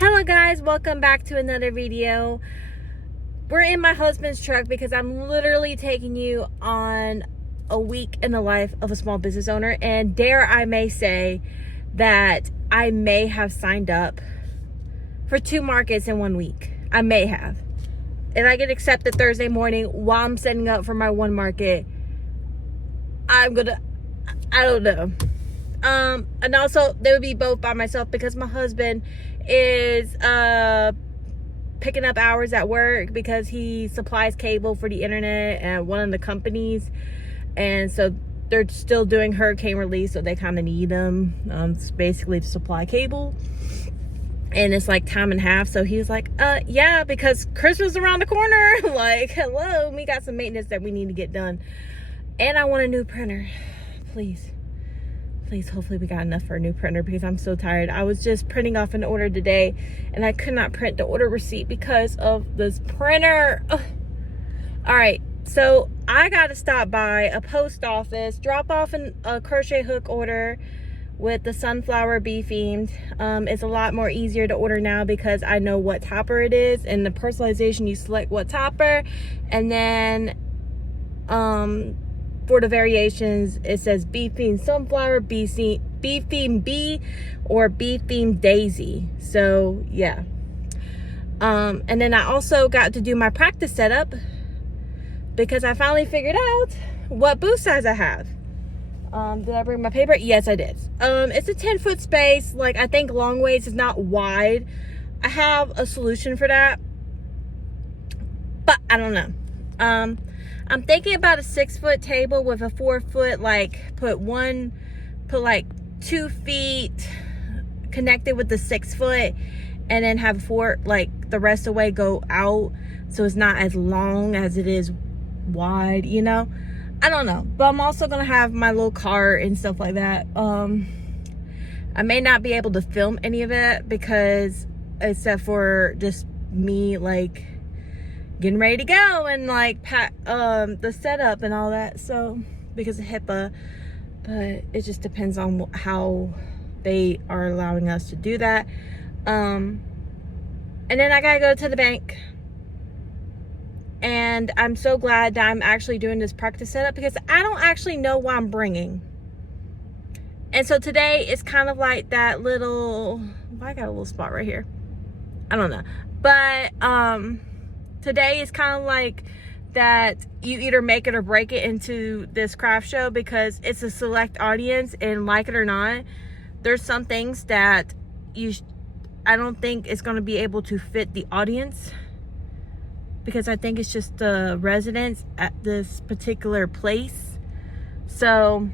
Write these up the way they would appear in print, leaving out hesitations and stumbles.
Hello guys, welcome back to another video. We're in my husband's truck because I'm literally taking you on a week in the life of a small business owner, and dare I may say that I may have signed up for 2 markets in 1 week. I may have. If I get accepted Thursday morning while I'm setting up for my 1 market, I don't know. And also they would be both by myself because my husband is picking up hours at work because he supplies cable for the internet at one of the companies, and so they're still doing hurricane relief, so they kind of need them basically to supply cable, and it's like time and a half. So he's like, yeah, because Christmas is around the corner. Like, hello, we got some maintenance that we need to get done, and I want a new printer. Please, hopefully we got enough for a new printer because I'm so tired. I was just printing off an order today and I could not print the order receipt because of this printer. Ugh. All right, so I got to stop by a post office, drop off a crochet hook order with the sunflower bee themed. It's a lot more easier to order now because I know what topper it is, and the personalization, you select what topper, and then for the variations, it says bee themed sunflower, bee themed bee, or bee themed daisy. So yeah. And then I also got to do my practice setup because I finally figured out what boot size I have. Did I bring my paper? Yes, I did. It's a 10-foot space. Like, I think long waist is not wide. I have a solution for that, but I don't know. I'm thinking about a 6-foot table with a 4-foot, like put like 2 feet connected with the 6-foot, and then have 4, like the rest of the way go out, so it's not as long as it is wide, you know? I don't know, but I'm also gonna have my little cart and stuff like that. I may not be able to film any of it because, except for just me like getting ready to go and like the setup and all that, so because of HIPAA, but it just depends on how they are allowing us to do that. And then I gotta go to the bank, and I'm so glad that I'm actually doing this practice setup because I don't actually know what I'm bringing. And so today it's kind of like that little, I got a little spot right here, I don't know, but today is kind of like that you either make it or break it into this craft show because it's a select audience, and like it or not, there's some things that I don't think it's going to be able to fit the audience because I think it's just the residents at this particular place. So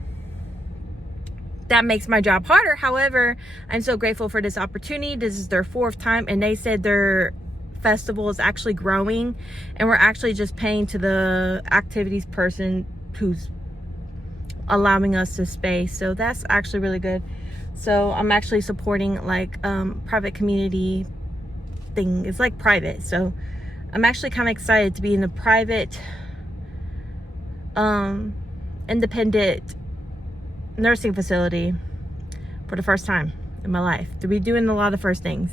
that makes my job harder. However, I'm so grateful for this opportunity. This is their 4th time, and they said their festival is actually growing, and we're actually just paying to the activities person who's allowing us this space, so that's actually really good. So I'm actually supporting like private community thing. It's like private, so I'm actually kind of excited to be in a private independent nursing facility for the first time in my life, to be doing a lot of first things,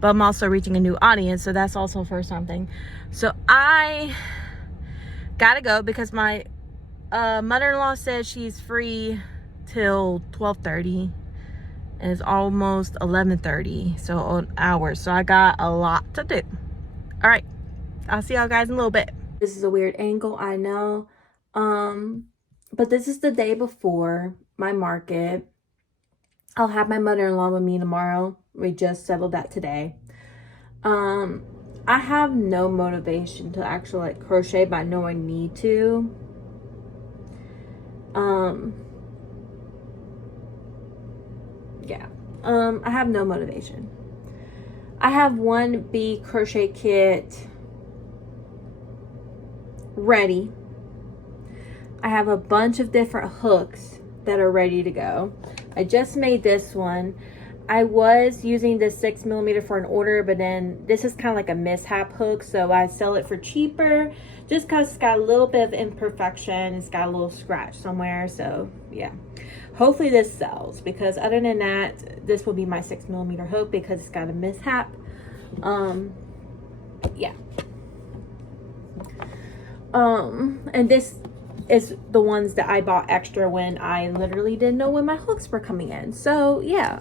but I'm also reaching a new audience, so that's also a first time thing. So I gotta go because my mother-in-law said she's free till 12:30, and it's almost 11:30, so an hour, so I got a lot to do. All right, I'll see y'all guys in a little bit. This is a weird angle, I know, but this is the day before my market. I'll have my mother-in-law with me tomorrow. We just settled that today. I have no motivation to actually like crochet, but I know I need to. Yeah. I have no motivation. I have 1 bee crochet kit ready. I have a bunch of different hooks that are ready to go. I just made this one. I was using this 6mm for an order, but then this is kind of like a mishap hook, so I sell it for cheaper just because it's got a little bit of imperfection. It's got a little scratch somewhere, so yeah. Hopefully this sells, because other than that, this will be my 6mm hook because it's got a mishap. Yeah. And this is the ones that I bought extra when I literally didn't know when my hooks were coming in. So yeah,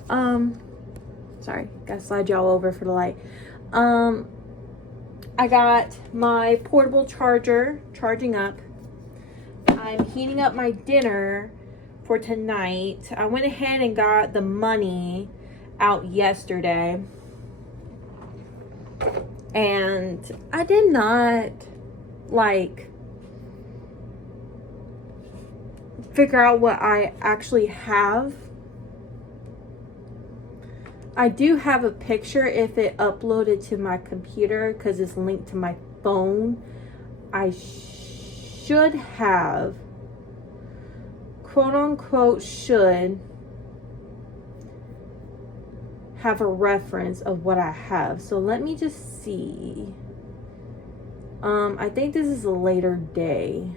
sorry, gotta slide y'all over for the light. I got my portable charger charging up. I'm heating up my dinner for tonight. I went ahead and got the money out yesterday, and I did not like figure out what I actually have. I do have a picture if it uploaded to my computer because it's linked to my phone. I should have, quote unquote, should have a reference of what I have. So let me just see. I think this is a later day.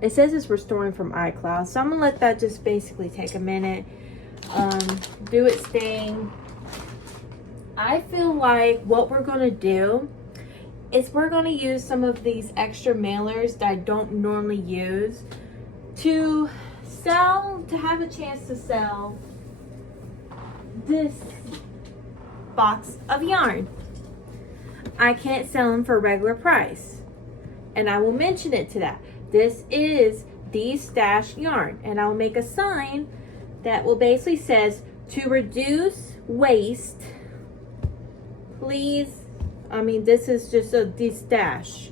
It says it's restoring from iCloud, so I'm gonna let that just basically take a minute, do its thing. I feel like what we're gonna do is we're gonna use some of these extra mailers that I don't normally use to sell, to have a chance to sell this box of yarn. I can't sell them for a regular price, and I will mention it to that. This is the stash yarn, and I'll make a sign that will basically says, to reduce waste, please, I mean, this is just the stash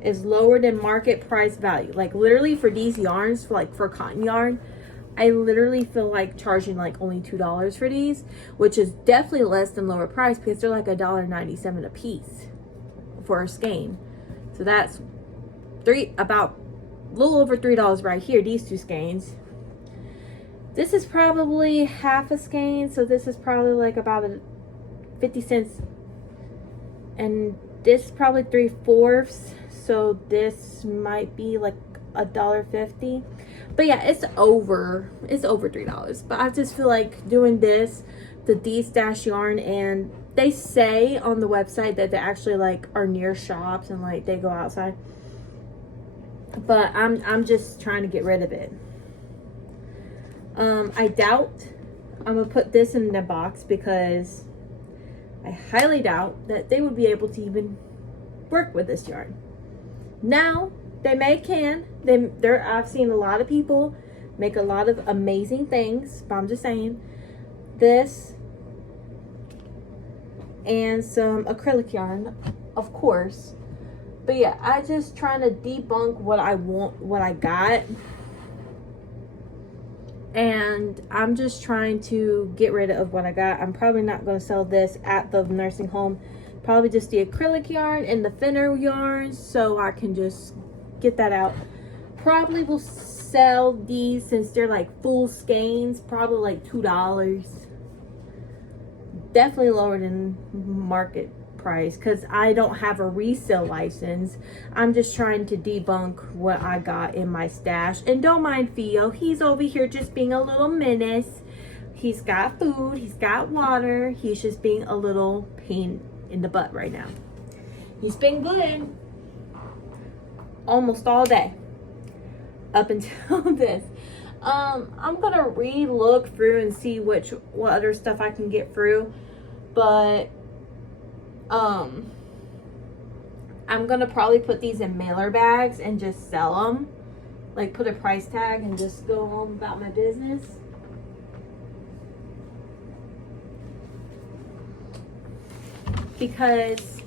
is lower than market price value. Like literally for these yarns, for cotton yarn, I literally feel like charging like only $2 for these, which is definitely less than lower price because they're like $1.97 a piece for a skein. So that's about a little over $3 right here, these two skeins. This is probably half a skein, so this is probably like about 50 cents, and this is probably 3/4, so this might be like $1.50. But yeah, it's over $3. But I just feel like doing this, the D-Stash yarn, and they say on the website that they actually like are near shops and like they go outside. But I'm just trying to get rid of it. I doubt I'm gonna put this in the box because I highly doubt that they would be able to even work with this yarn. Now they can. I've seen a lot of people make a lot of amazing things, but I'm just saying this and some acrylic yarn, of course. But yeah, I just trying to debunk what I got. And I'm just trying to get rid of what I got. I'm probably not going to sell this at the nursing home. Probably just the acrylic yarn and the thinner yarns, so I can just get that out. Probably will sell these since they're like full skeins, probably like $2. Definitely lower than market price because I don't have a resale license. I'm just trying to debunk what I got in my stash. And don't mind Theo, he's over here just being a little menace. He's got food, he's got water, he's just being a little pain in the butt right now. He's been good almost all day up until this. I'm gonna re-look through and see what other stuff I can get through, but I'm gonna probably put these in mailer bags and just sell them, like put a price tag and just go home about my business. Because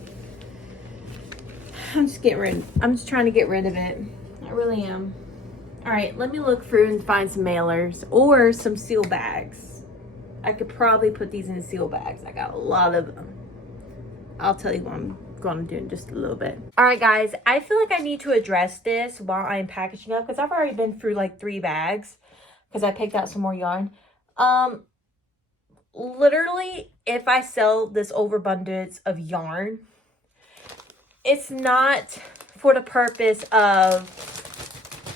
I'm just trying to get rid of it. I really am. All right, let me look through and find some mailers or some seal bags. I could probably put these in seal bags. I got a lot of them. I'll tell you what I'm going to do in just a little bit. All right, guys, I feel like I need to address this while I'm packaging up because I've already been through like 3 bags because I picked out some more yarn. Literally, if I sell this overabundance of yarn, it's not for the purpose of,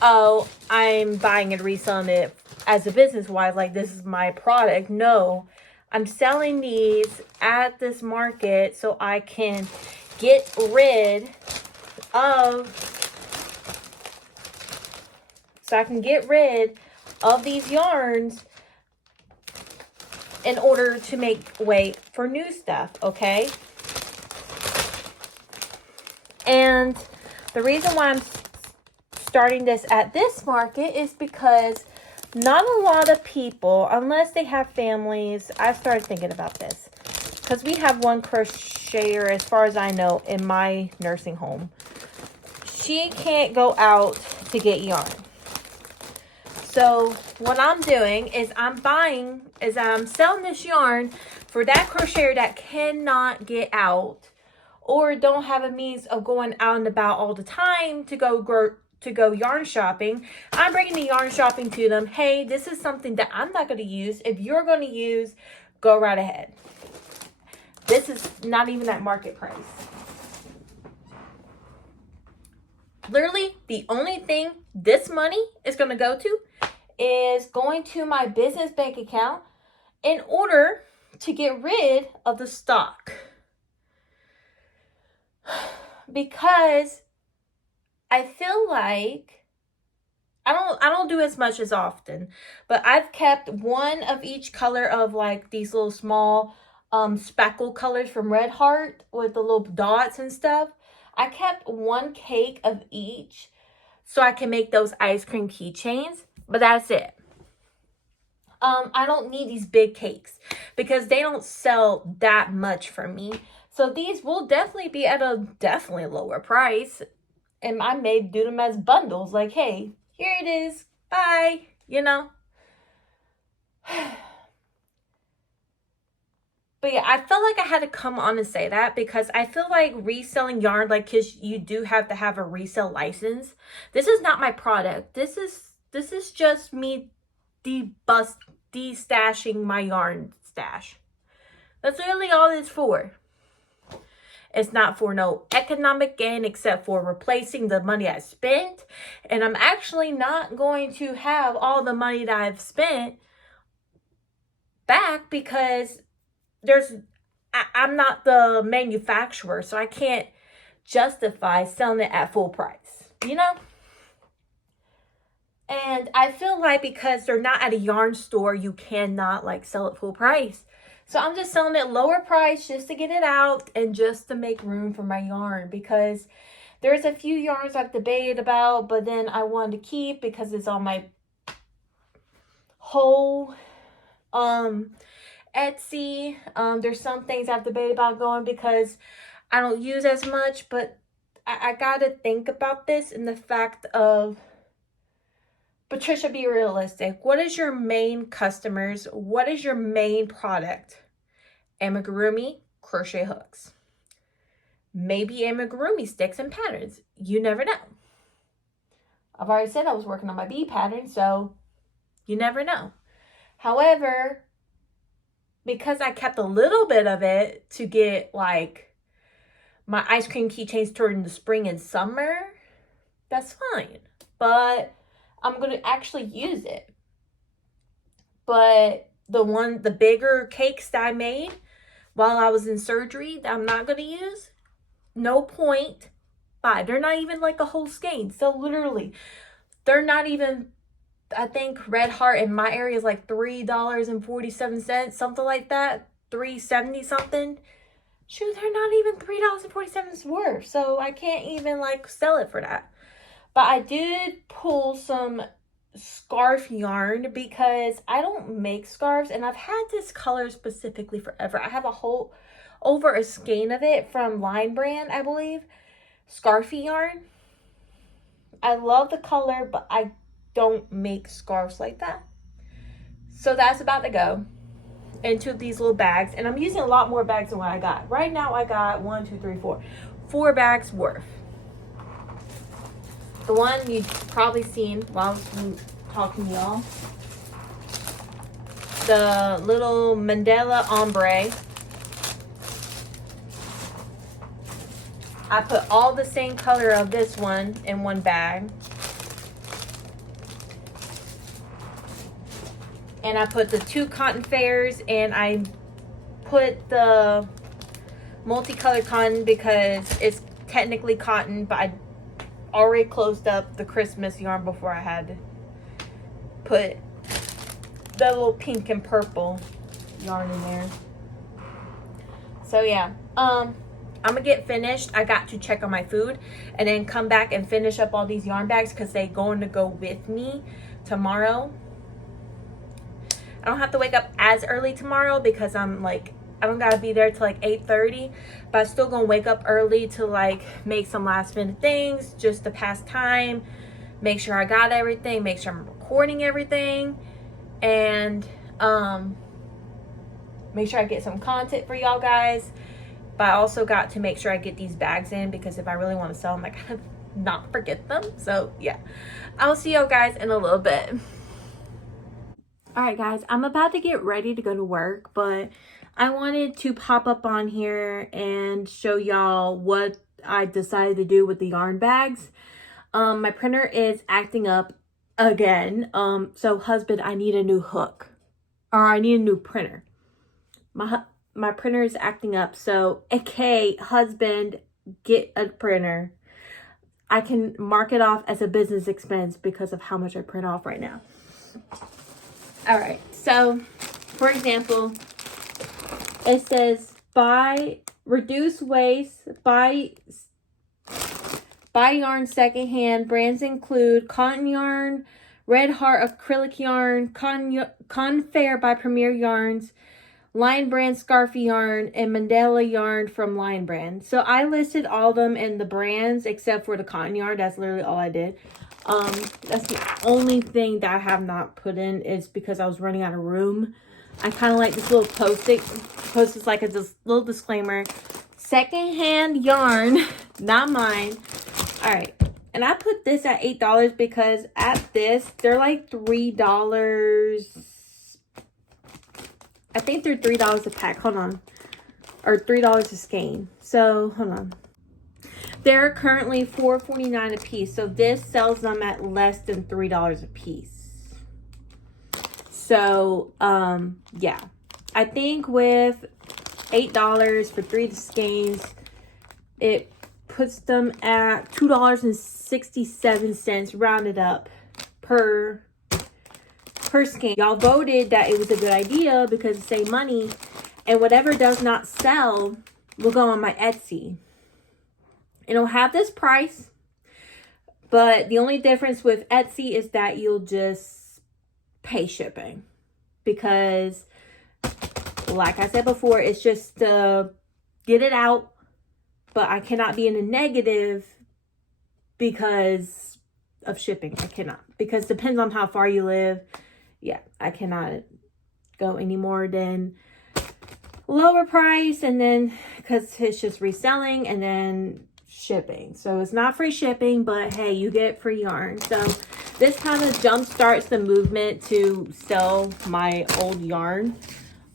oh, I'm buying and reselling it as a business wise, like this is my product. No, I'm selling these at this market so I can get rid of these yarns in order to make way for new stuff, okay? And the reason why I'm starting this at this market is because not a lot of people, unless they have families, I started thinking about this. Because we have one crocheter, as far as I know, in my nursing home. She can't go out to get yarn. So what I'm doing is I'm selling this yarn for that crocheter that cannot get out or don't have a means of going out and about all the time to go yarn shopping. I'm bringing the yarn shopping to them. Hey, this is something that I'm not going to use. If you're going to use, go right ahead. This is not even at market price. Literally, the only thing this money is going to go to is going to my business bank account in order to get rid of the stock. Because I feel like I don't do as much as often, but I've kept one of each color of like these little small speckle colors from Red Heart with the little dots and stuff. I kept one cake of each so I can make those ice cream keychains, but that's it. I don't need these big cakes because they don't sell that much for me. So these will definitely be at a definitely lower price. And I may do them as bundles. Like, hey, here it is. Bye. You know. But yeah, I felt like I had to come on and say that because I feel like reselling yarn, like, because you do have to have a resale license. This is not my product. This is just me de-stashing my yarn stash. That's really all it's for. It's not for no economic gain except for replacing the money I spent. And I'm actually not going to have all the money that I've spent back because I'm not the manufacturer, so I can't justify selling it at full price, you know? And I feel like because they're not at a yarn store, you cannot like sell it full price. So I'm just selling it lower price just to get it out and just to make room for my yarn, because there's a few yarns I've debated about, but then I wanted to keep because it's on my whole Etsy. There's some things I've debated about going because I don't use as much, but I gotta think about this in the fact of, Patricia, be realistic. What is your main customers? What is your main product? Amigurumi crochet hooks. Maybe amigurumi sticks and patterns. You never know. I've already said I was working on my bee pattern, so you never know. However, because I kept a little bit of it to get like my ice cream keychains during the spring and summer, that's fine. But I'm going to actually use it. But the bigger cakes that I made while I was in surgery that I'm not going to use, no point. Buy. They're not even like a whole skein. So literally, they're not even, I think Red Heart in my area is like $3.47, something like that. $3.70 something. Shoot, they're not even $3.47 worth. So I can't even like sell it for that. But I did pull some scarf yarn because I don't make scarves, and I've had this color specifically forever. I have over a skein of it from Line Brand, I believe. Scarfy yarn. I love the color, but I don't make scarves like that. So that's about to go into these little bags, and I'm using a lot more bags than what I got. Right now I got 4 bags worth. The one you've probably seen while I was talking to y'all. The little Mandela ombre. I put all the same color of this one in one bag. And I put the 2 cotton fairs, and I put the multicolored cotton because it's technically cotton, but I already closed up the Christmas yarn before I had to put the little pink and purple yarn in there. So yeah, I'm gonna get finished. I got to check on my food and then come back and finish up all these yarn bags because they're going to go with me tomorrow. I don't have to wake up as early tomorrow because I don't gotta be there till like 8:30, but I'm still gonna wake up early to like make some last minute things just to pass time, make sure I got everything, make sure I'm recording everything, and make sure I get some content for y'all guys. But I also got to make sure I get these bags in because if I really want to sell them, I gotta not forget them. So yeah, I'll see y'all guys in a little bit. All right guys, I'm about to get ready to go to work, but I wanted to pop up on here and show y'all what I decided to do with the yarn bags. My printer is acting up again. So husband, I need a new hook, or I need a new printer. My printer is acting up, so okay, husband, get a printer. I can mark it off as a business expense because of how much I print off right now. All right, so for example, it says reduce waste, buy yarn secondhand. Brands include Cotton Yarn, Red Heart acrylic yarn, Confair by Premier Yarns, Lion Brand Scarfy yarn, and Mandela yarn from Lion Brand. So I listed all of them in the brands except for the cotton yarn. That's literally all I did. That's the only thing that I have not put in is because I was running out of room. I kind of like this little post-it. Post is like a little disclaimer. Secondhand yarn, not mine. All right. And I put this at $8 because at this, they're like $3. I think they're $3 a pack. Hold on. Or $3 a skein. So, hold on. They're currently $4.49 a piece. So, this sells them at less than $3 a piece. So, yeah. I think with $8 for 3 skeins, it puts them at $2.67 rounded up per skein. Y'all voted that it was a good idea because it saved money, and whatever does not sell will go on my Etsy. It'll have this price, but the only difference with Etsy is that you'll just pay shipping because, like I said before, it's just to get it out, but I cannot be in a negative because of shipping. I cannot, because it depends on how far you live. Yeah, I cannot go any more than lower price, and then because it's just reselling and then shipping. So it's not free shipping, but hey, you get free yarn. So this kind of jump starts the movement to sell my old yarn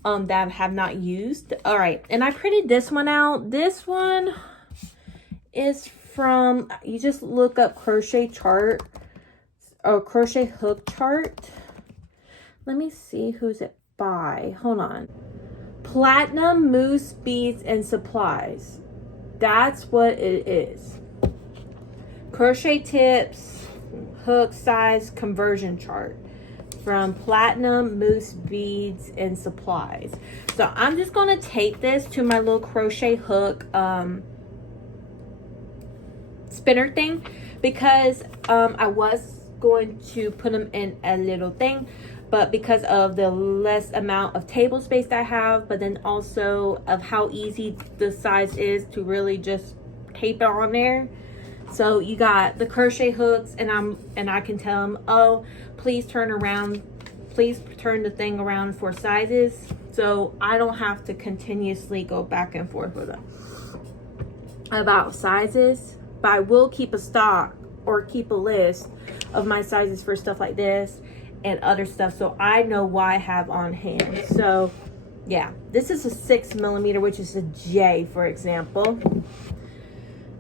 that I have not used. All right, and I printed this one out. This one is from, you just look up crochet chart or crochet hook chart. Let me see who's it by. Hold on. Platinum Moose Beads and Supplies. That's what it is. Crochet tips, hook size conversion chart from Platinum Moose Beads and Supplies. So I'm just going to tape this to my little crochet hook spinner thing because I was going to put them in a little thing, but because of the less amount of table space that I have, but then also of how easy the size is to really just tape it on there. So you got the crochet hooks, and I can tell them, oh, please turn the thing around for sizes, so I don't have to continuously go back and forth with them about sizes. But I will keep a stock or keep a list of my sizes for stuff like this and other stuff, so I know what I have on hand. So yeah, this is a 6mm, which is a J, for example.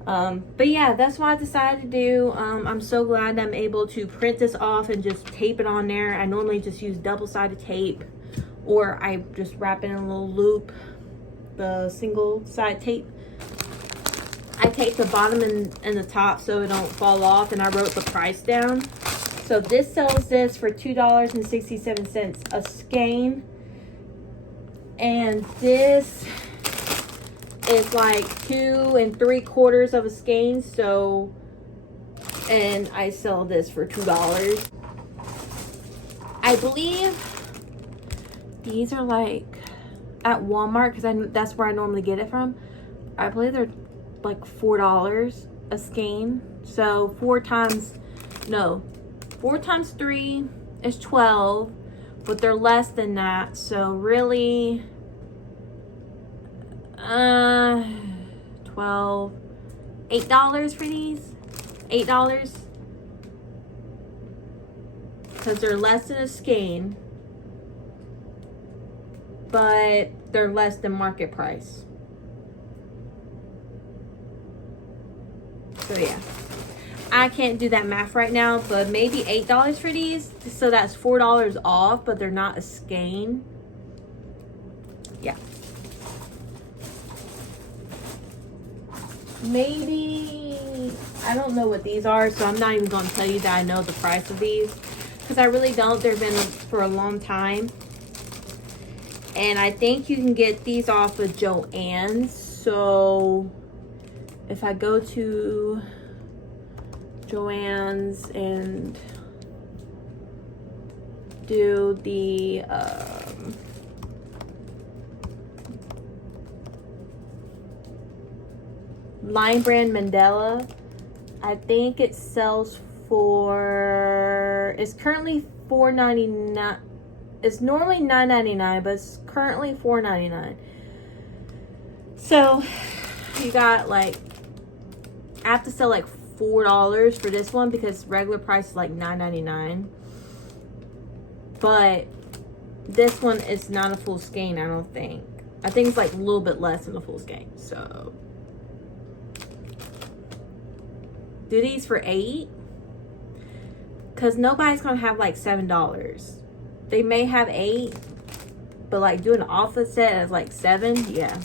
But yeah, that's what I decided to do. I'm so glad I'm able to print this off and just tape it on there. I normally just use double-sided tape, or I just wrap it in a little loop the single side tape. I taped the bottom and the top so it don't fall off, and I wrote the price down. So this sells this for $2.67 a skein, and this is like 2 3/4 of a skein. So, and I sell this for $2. I believe these are like at Walmart, because that's where I normally get it from. I believe they're like $4 a skein. So 4 times 3 is 12, but they're less than that. So really 12, $8 for these. $8 because they're less than a skein, but they're less than market price. So yeah, I can't do that math right now, but maybe $8 for these. So that's $4 off, but they're not a skein. Yeah. Maybe, I don't know what these are, so I'm not even going to tell you that I know the price of these, because I really don't. They've been for a long time. And I think you can get these off of Joann's. So if I go to Joann's and do the Line Brand Mandela, I think it sells for, it's currently $4.99. It's normally $9.99, but it's currently $4.99. So you got like, I have to sell like $4 for this one because regular price is like $9.99. But this one is not a full skein, I don't think. I think it's like a little bit less than a full skein. So do these for $8, because nobody's gonna have like $7. They may have $8, but like doing an office set as like $7, yeah.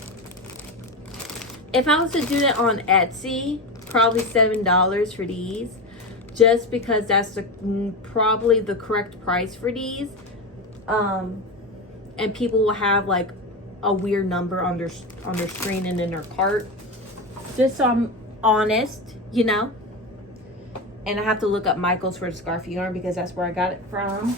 If I was to do that on Etsy, probably $7 for these, just because that's probably the correct price for these. And people will have like a weird number on their screen and in their cart. Just so I'm honest, you know. And I have to look up Michael's for the scarf yarn because that's where I got it from.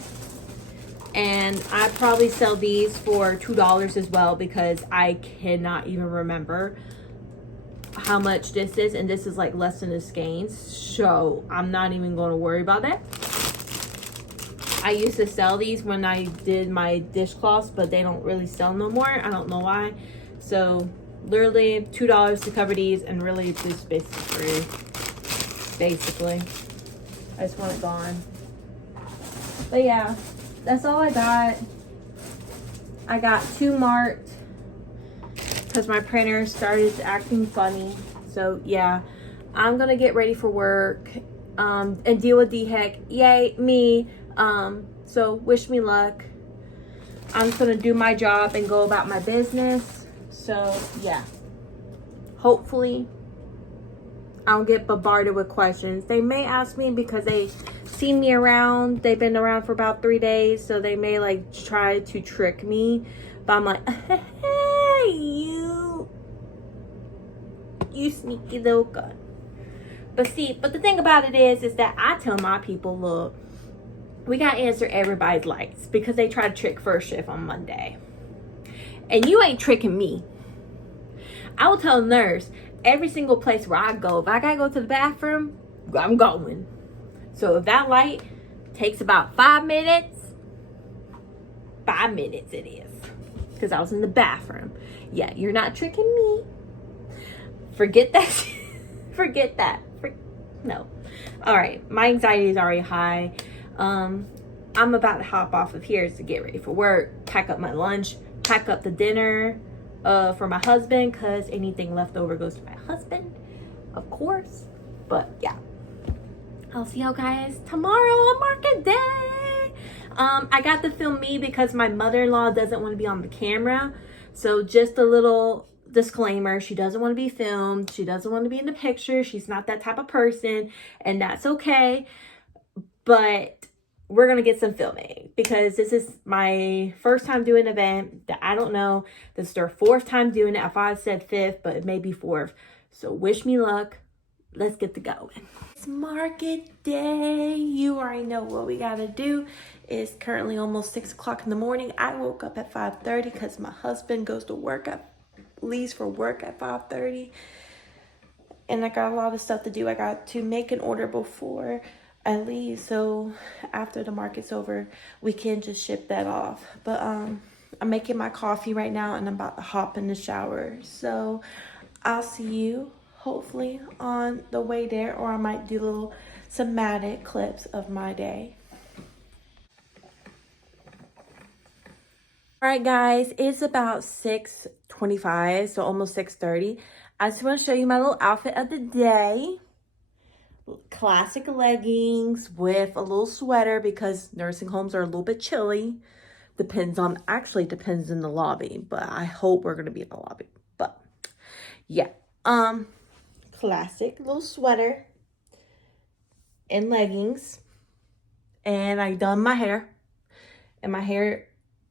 And I probably sell these for $2 as well, because I cannot even remember how much this is. And this is like less than a skein. So I'm not even going to worry about that. I used to sell these when I did my dishcloths, but they don't really sell no more. I don't know why. So literally $2 to cover these, and really this basically free. Basically, I just want it gone. But yeah, that's all I got. I got 2 marked because my printer started acting funny. So yeah, I'm gonna get ready for work and deal with DHEC. Yay me. So wish me luck. I'm just gonna do my job and go about my business. So yeah, hopefully I don't get bombarded with questions. They may ask me because they seen me around. They've been around for about 3 days, so they may like try to trick me. But I'm like, hey, you sneaky little gun. But the thing about it is that I tell my people, look, we gotta answer everybody's lights because they try to trick first shift on Monday. And you ain't tricking me. I will tell the nurse, every single place where I go, if I gotta go to the bathroom, I'm going. So if that light takes about 5 minutes, 5 minutes it is. Because I was in the bathroom. Yeah, you're not tricking me. Forget that. Forget that. No. Alright, my anxiety is already high. I'm about to hop off of here to get ready for work, pack up my lunch, pack up the dinner for my husband, because anything left over goes to my husband, of course. But yeah, I'll see you guys tomorrow on market day. I got to film me because my mother-in-law doesn't want to be on the camera, So just a little disclaimer, she doesn't want to be filmed. She doesn't want to be in the picture. She's not that type of person, and that's okay. But we're going to get some filming because this is my first time doing an event that I don't know. This is their 4th time doing it. I thought I said 5th, but it may be 4th. So wish me luck. Let's get to going. It's market day. You already know what we got to do. It's currently almost 6 o'clock in the morning. I woke up at 5:30 because my husband goes to work leaves for work at 5:30. And I got a lot of stuff to do. I got to make an order before I leave, so after the market's over, we can just ship that off. But I'm making my coffee right now, and I'm about to hop in the shower. So I'll see you hopefully on the way there, or I might do little somatic clips of my day. All right, guys, it's about 6:25, so almost 6:30. I just want to show you my little outfit of the day. Classic leggings with a little sweater because nursing homes are a little bit chilly. Depends in the lobby, but I hope we're going to be in the lobby. But yeah, classic little sweater and leggings. And I done my hair. And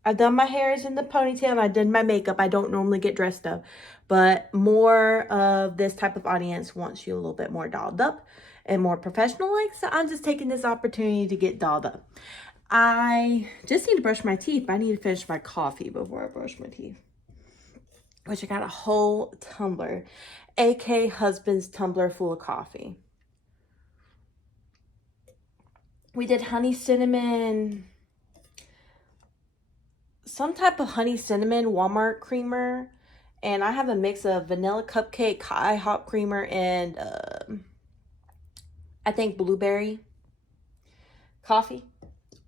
I've done my hair is in the ponytail, and I did my makeup. I don't normally get dressed up, but more of this type of audience wants you a little bit more dolled up and more professional like, so I'm just taking this opportunity to get dolled up. I just need to brush my teeth. I need to finish my coffee before I brush my teeth, which I got a whole tumbler, aka husband's tumbler full of coffee. We did honey cinnamon, some type of honey cinnamon Walmart creamer, and I have a mix of vanilla cupcake, IHOP creamer, and I think blueberry coffee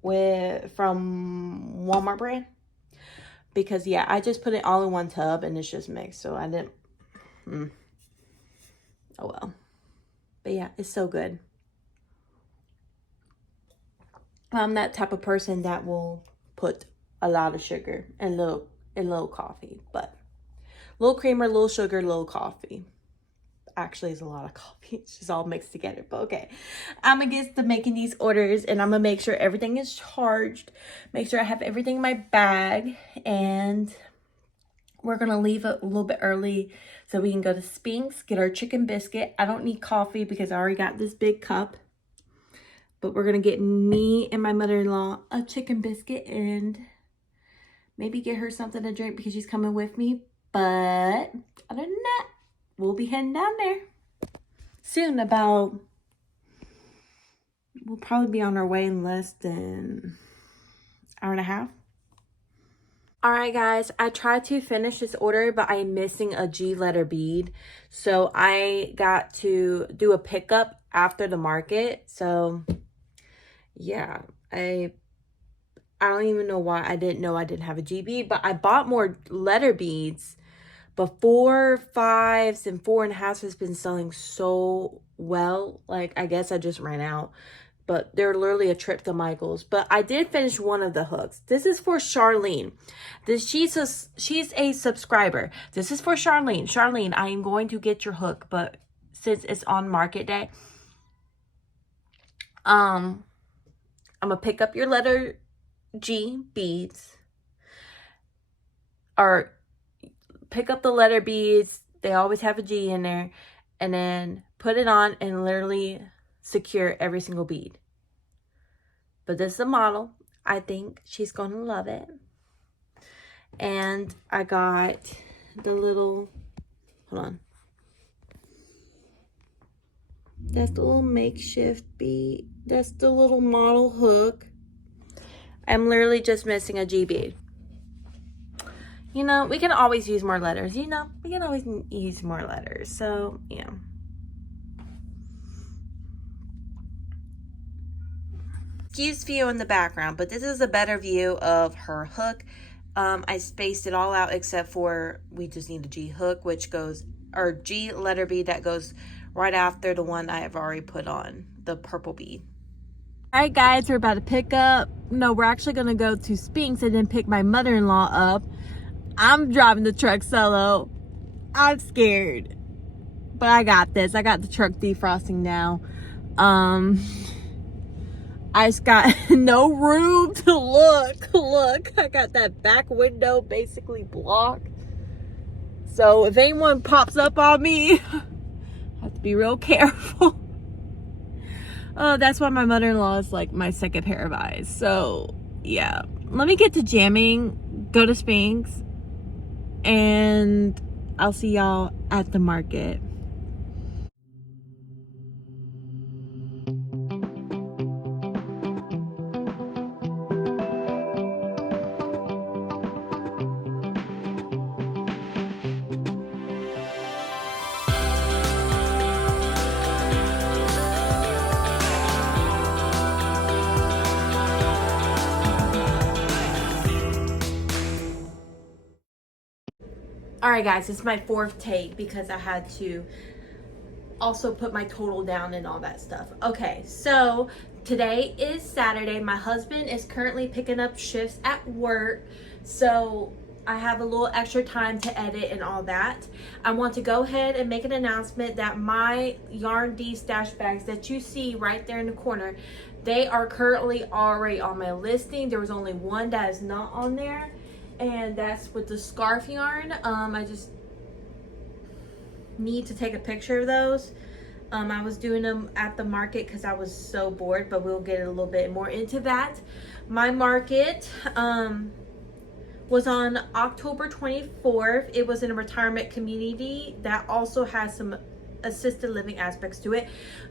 from Walmart brand. Because yeah, I just put it all in one tub and it's just mixed, so I didn't oh well. But yeah, it's so good. I'm that type of person that will put a lot of sugar and little coffee, but little creamer, little sugar, little coffee. Actually, it's a lot of coffee. It's just all mixed together, but okay. I'm gonna get to making these orders, and I'm gonna make sure everything is charged, make sure I have everything in my bag, and we're gonna leave a little bit early so we can go to Spinks, get our chicken biscuit. I don't need coffee because I already got this big cup, but we're gonna get me and my mother-in-law a chicken biscuit and maybe get her something to drink because she's coming with me. But other than that, we'll be heading down there soon. We'll probably be on our way in less than an hour and a half. All right, guys, I tried to finish this order, but I'm missing a G letter bead. So I got to do a pickup after the market. So yeah, I don't even know why I didn't know I didn't have a G bead, but I bought more letter beads. But 4, 5s, and 4.5s has been selling so well. Like, I guess I just ran out. But they're literally a trip to Michael's. But I did finish one of the hooks. This is for Charlene. She's a subscriber. This is for Charlene. Charlene, I am going to get your hook. But since it's on market day, I'm going to pick up your letter G beads. Or pick up the letter beads. They always have a G in there. And then put it on and literally secure every single bead. But this is a model. I think she's going to love it. And I got the little, hold on. That's the little makeshift bead. That's the little model hook. I'm literally just missing a G bead. You know, we can always use more letters. You know, we can always use more letters. So, you know. Excuse view in the background, but this is a better view of her hook. I spaced it all out except for we just need a G hook, which goes, or G letter bead that goes right after the one I have already put on, the purple bead. All right, guys, we're about to pick up. No, we're actually going to go to Spinks and then pick my mother-in-law up. I'm driving the truck solo. I'm scared. But I got this. I got the truck defrosting now. I just got no room to look. Look, I got that back window basically blocked. So if anyone pops up on me, I have to be real careful. Oh, that's why my mother-in-law is like my second pair of eyes. So yeah, let me get to jamming, go to Spanx, and I'll see y'all at the market. All right, guys, it's my fourth take because I had to also put my total down and all that stuff. Okay, so today is Saturday. My husband is currently picking up shifts at work, so I have a little extra time to edit and all that. I want to go ahead and make an announcement that my Yarn D stash bags that you see right there in the corner, they are currently already on my listing. There was only one that is not on there, and that's with the scarf yarn. I just need to take a picture of those. I was doing them at the market because I was so bored, but we'll get a little bit more into that. My market was on October 24th. It was in a retirement community that also has some assisted living aspects to it.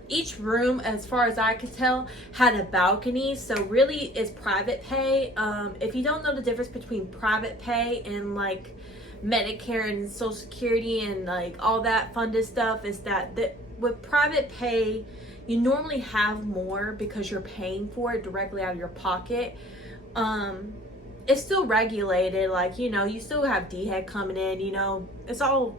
Each room, as far as I could tell, had a balcony, so really it's private pay. If you don't know the difference between private pay and like Medicare and Social Security and like all that funded stuff, is that with private pay you normally have more because you're paying for it directly out of your pocket. It's still regulated, like, you know, you still have DHEC coming in, you know, it's all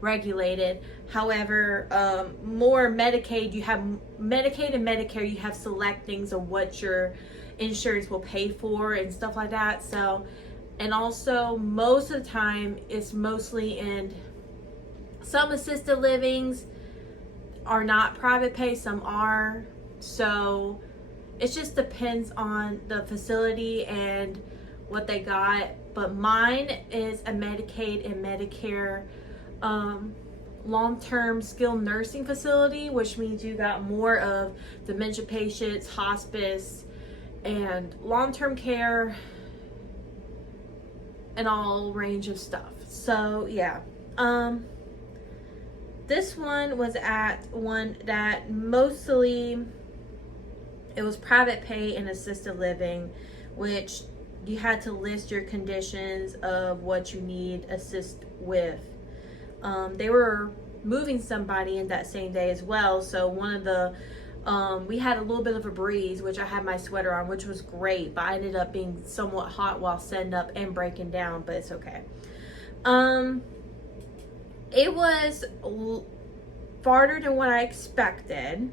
regulated. However, more Medicaid, you have Medicaid and Medicare, you have select things of what your insurance will pay for and stuff like that. So, and also most of the time it's mostly in some assisted livings are not private pay, some are. So it just depends on the facility and what they got. But mine is a Medicaid and Medicare long-term skilled nursing facility, which means you got more of dementia patients, hospice, and long-term care, and all range of stuff. So yeah, this one was at one that mostly it was private pay and assisted living, which you had to list your conditions of what you need assist with. They were moving somebody in that same day as well, so one of the we had a little bit of a breeze, which I had my sweater on, which was great, but I ended up being somewhat hot while setting up and breaking down, but it's okay. It was farther than what I expected.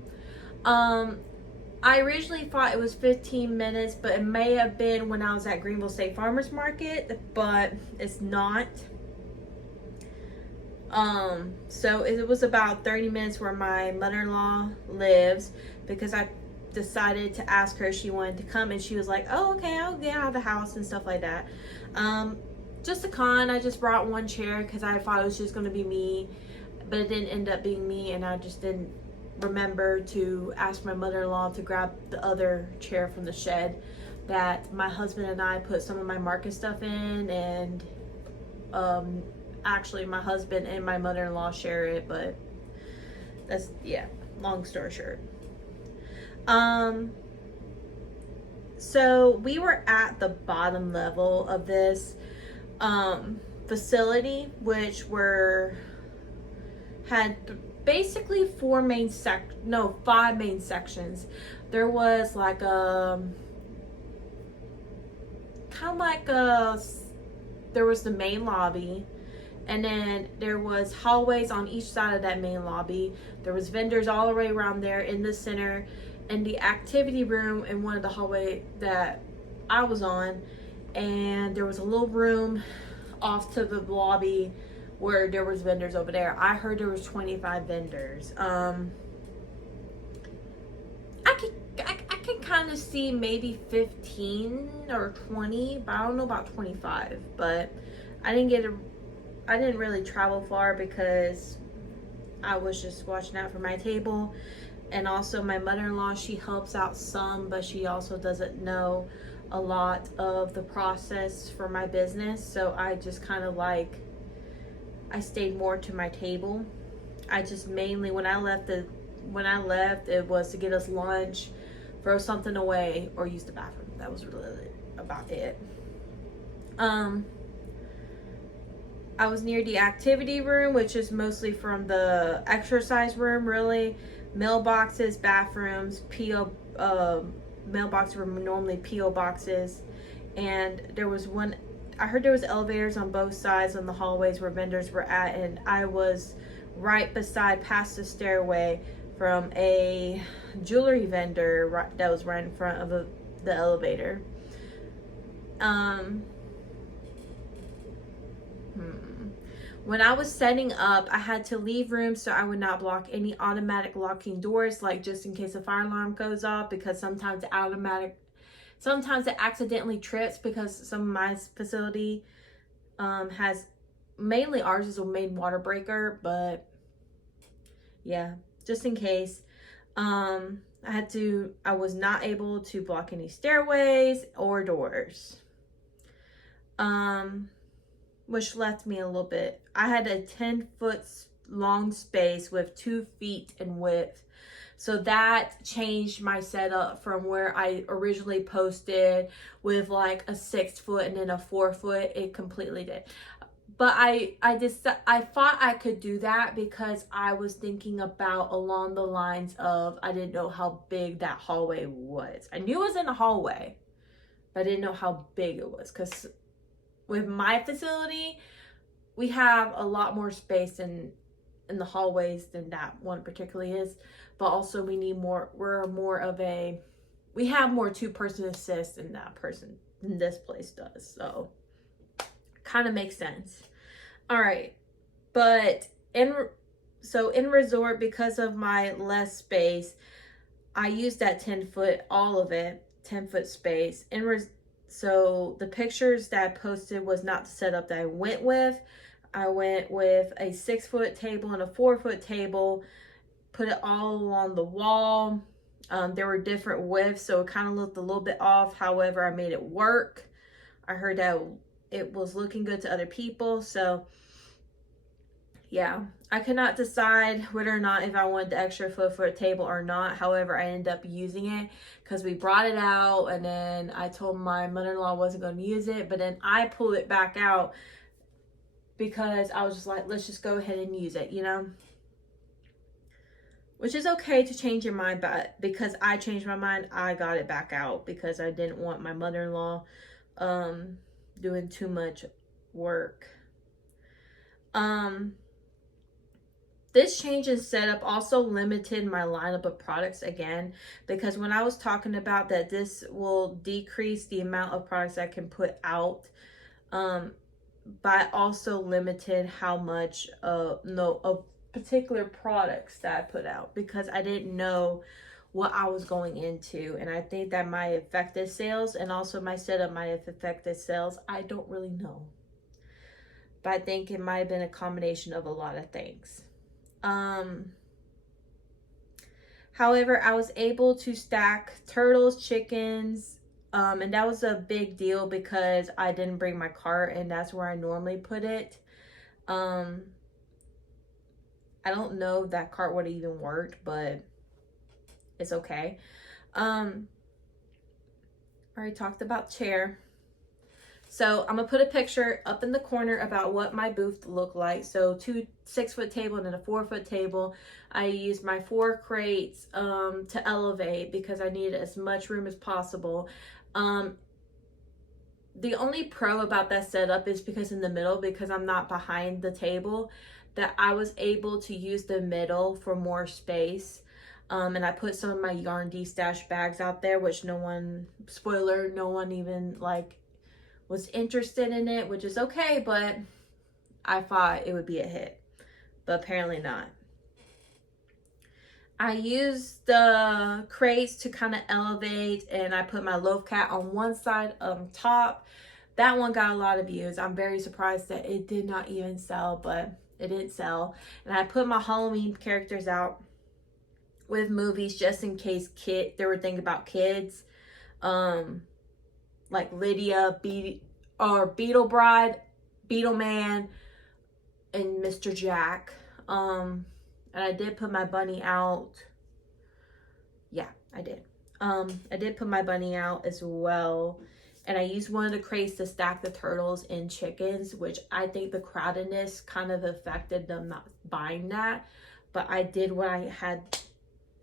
I originally thought it was 15 minutes, but it may have been when I was at Greenville State Farmers Market, but it's not. So it was about 30 minutes where my mother-in-law lives, because I decided to ask her if she wanted to come, and she was like, oh, okay, I'll get out of the house and stuff like that. Just a con, I just brought one chair because I thought it was just going to be me, but it didn't end up being me, and I just didn't remember to ask my mother-in-law to grab the other chair from the shed that my husband and I put some of my market stuff in, and actually my husband and my mother-in-law share it, but that's, yeah, long story short. So we were at the bottom level of this facility, which had basically five main sections. There was like there was the main lobby, and then there was hallways on each side of that main lobby. There was vendors all the way around there in the center, and the activity room in one of the hallway that I was on, and there was a little room off to the lobby where there was vendors over there. I heard there was 25 vendors. I can kind of see maybe 15 or 20, but I don't know about 25. But I didn't really travel far because I was just watching out for my table. And also my mother-in-law, she helps out some, but she also doesn't know a lot of the process for my business. So I just kind of I stayed more to my table. I just mainly, when I left, it was to get us lunch, throw something away, or use the bathroom. That was really about it. I was near the activity room, which is mostly from the exercise room, really. Mailboxes, bathrooms, mailboxes were normally P.O. boxes. And there was one, I heard there was elevators on both sides on the hallways where vendors were at, and I was right beside, past the stairway, from a jewelry vendor that was right in front of the elevator. When I was setting up, I had to leave rooms so I would not block any automatic locking doors, like just in case a fire alarm goes off, because sometimes it accidentally trips, because some of my facility has, mainly ours is a main water breaker, but yeah, just in case. I was not able to block any stairways or doors. Which left me a little bit. I had a 10-foot long space with 2 feet in width. So that changed my setup from where I originally posted with like a 6-foot and then a 4-foot. It completely did. But I thought I could do that because I was thinking about along the lines of, I didn't know how big that hallway was. I knew it was in a hallway, but I didn't know how big it was, because with my facility, we have a lot more space in the hallways than that one particularly is. But also we have more 2-person assist than this place does. So kind of makes sense. All right. But in resort, because of my less space, I used that 10-foot, all of it, 10-foot space. So the pictures that I posted was not the setup that I went with. I went with a 6-foot table and a 4-foot table, put it all along the wall. There were different widths, so it kind of looked a little bit off. However, I made it work. I heard that it was looking good to other people. So yeah, I could not decide whether or not if I wanted the extra foot table or not. However, I ended up using it because we brought it out, and then I told my mother-in-law I wasn't going to use it, but then I pulled it back out because I was just like, let's just go ahead and use it, you know? Which is okay to change your mind, but because I changed my mind, I got it back out because I didn't want my mother-in-law doing too much work. This change in setup also limited my lineup of products again, because when I was talking about that this will decrease the amount of products I can put out, but also limited how much of particular products that I put out, because I didn't know what I was going into, and I think that might have affected sales, and also my setup might have affected sales. I don't really know, but I think it might have been a combination of a lot of things. However, I was able to stack turtles, chickens, and that was a big deal because I didn't bring my cart, and that's where I normally put it. I don't know if that cart would have even worked, but it's okay. I already talked about chair. So I'm gonna put a picture up in the corner about what my booth looked like. So 2 6-foot table and then a 4-foot table. I used my 4 crates to elevate because I needed as much room as possible. The only pro about that setup is because in the middle, because I'm not behind the table, that I was able to use the middle for more space. And I put some of my Yarn D stash bags out there, which no one even was interested in it, which is okay, but I thought it would be a hit, but apparently not. I used the crates to kind of elevate, and I put my loaf cat on one side on top. That one got a lot of views. I'm very surprised that it did not even sell, but it didn't sell. And I put my Halloween characters out with movies just in case they were thinking about kids. Like Lydia, Beetle Bride, Beetle Man, and Mr. Jack. And I did put my bunny out. Yeah, I did. I did put my bunny out as well. And I used one of the crates to stack the turtles and chickens, which I think the crowdedness kind of affected them not buying that. But I did what I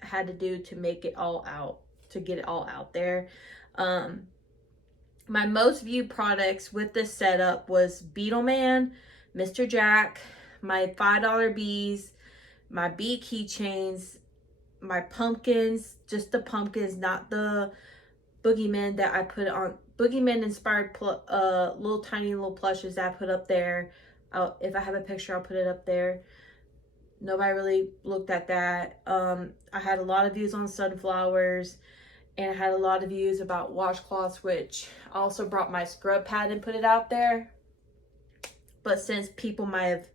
had to do to make it all out, to get it all out there. My most viewed products with this setup was Beetle Man, Mr. Jack, my $5 bees, my bee keychains, my pumpkins, just the pumpkins, not the boogeyman that I put on. Boogeyman inspired little tiny little plushes that I put up there. If I have a picture, I'll put it up there. Nobody really looked at that. I had a lot of views on sunflowers, and I had a lot of views about washcloths, which I also brought my scrub pad and put it out there. But since people might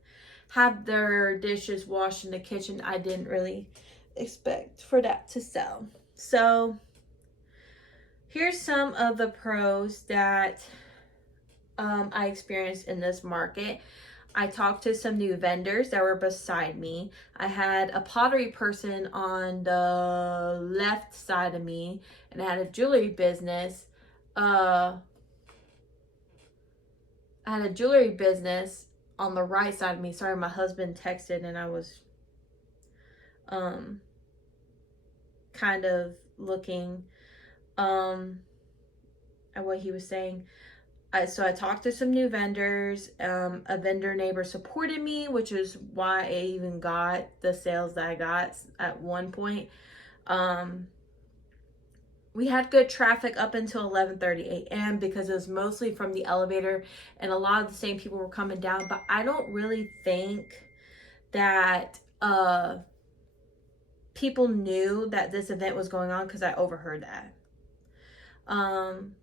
have their dishes washed in the kitchen, I didn't really expect for that to sell. So here's some of the pros that I experienced in this market. I talked to some new vendors that were beside me. I had a pottery person on the left side of me, and I had a jewelry business. I had a jewelry business on the right side of me. Sorry, my husband texted and I was kind of looking at what he was saying. So I talked to some new vendors. A vendor neighbor supported me, which is why I even got the sales that I got at one point. We had good traffic up until 11:30 a.m. because it was mostly from the elevator, and a lot of the same people were coming down. But I don't really think that people knew that this event was going on because I overheard that. Hold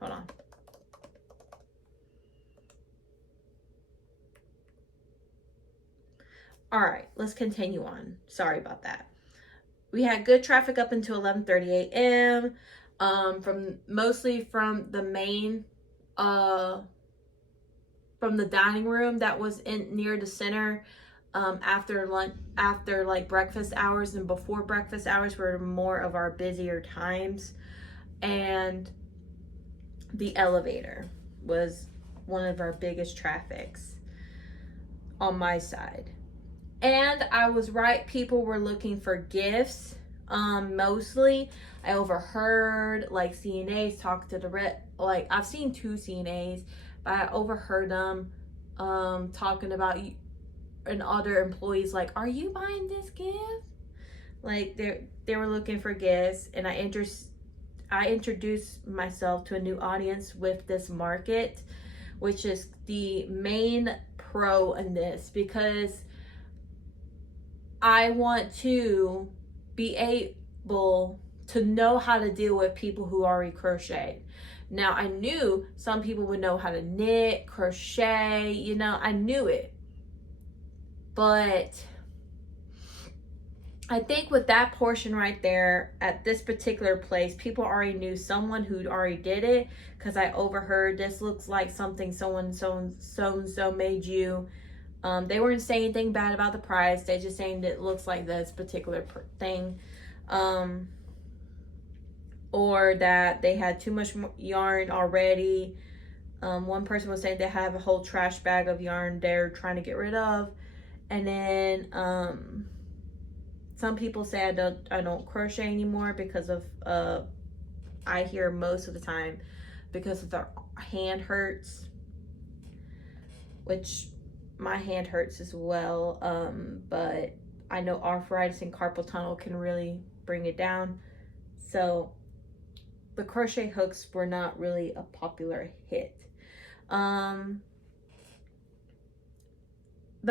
on. All right, let's continue on. Sorry about that. We had good traffic up until 11:30 a.m. Mostly from the main, from the dining room that was near the center. After lunch, after like breakfast hours and before breakfast hours were more of our busier times. And the elevator was one of our biggest traffics on my side. And I was right, people were looking for gifts. Mostly I overheard like CNAs talk to the like I've seen 2 CNAs, but I overheard them talking about and other employees like, are you buying this gift? Like they were looking for gifts. And I introduced myself to a new audience with this market, which is the main pro in this, because I want to be able to know how to deal with people who already crochet. Now, I knew some people would know how to knit, crochet, you know, I knew it. But I think with that portion right there at this particular place, people already knew someone who'd already did it, because I overheard, this looks like something someone so made you. They weren't saying anything bad about the price. They just saying that it looks like this particular thing. Or that they had too much yarn already. One person was saying they have a whole trash bag of yarn they're trying to get rid of. And then some people say I don't crochet anymore because of I hear most of the time because of their hand hurts, which my hand hurts as well, but I know arthritis and carpal tunnel can really bring it down. So the crochet hooks were not really a popular hit. The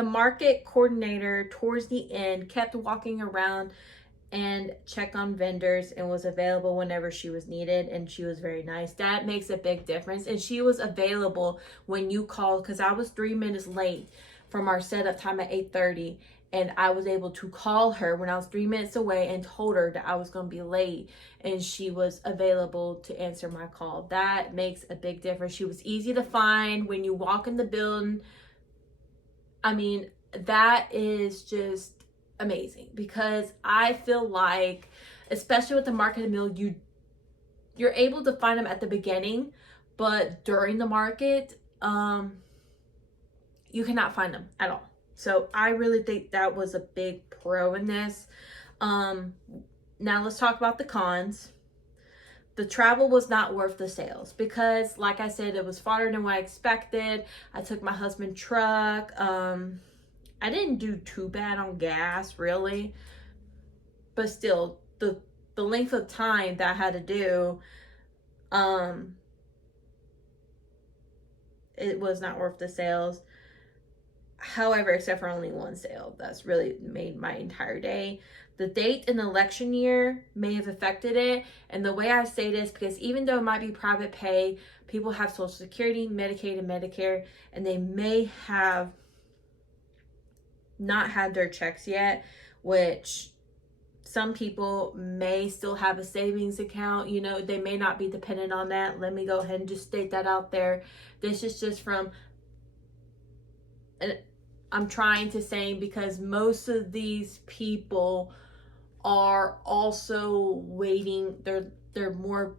market coordinator towards the end kept walking around and check on vendors and was available whenever she was needed, and she was very nice. That makes a big difference. And she was available when you called, because I was 3 minutes late from our setup time at 8:30, and I was able to call her when I was 3 minutes away and told her that I was going to be late, and she was available to answer my call. That makes a big difference. She was easy to find when you walk in the building. I mean, that is just amazing, because I feel like, especially with the market and mill, you're able to find them at the beginning, but during the market, you cannot find them at all. So I really think that was a big pro in this. Now let's talk about the cons. The travel was not worth the sales, because like I said, it was farther than what I expected. I took my husband's truck. I didn't do too bad on gas, really, but still, the length of time that I had to do, it was not worth the sales. However, except for only one sale, that's really made my entire day. The date and election year may have affected it, and the way I say this, because even though it might be private pay, people have Social Security, Medicaid, and Medicare, and they may have not had their checks yet, which some people may still have a savings account. You know, they may not be dependent on that. Let me go ahead and just state that out there. This is just from, I'm trying to say, because most of these people are also waiting. They're more,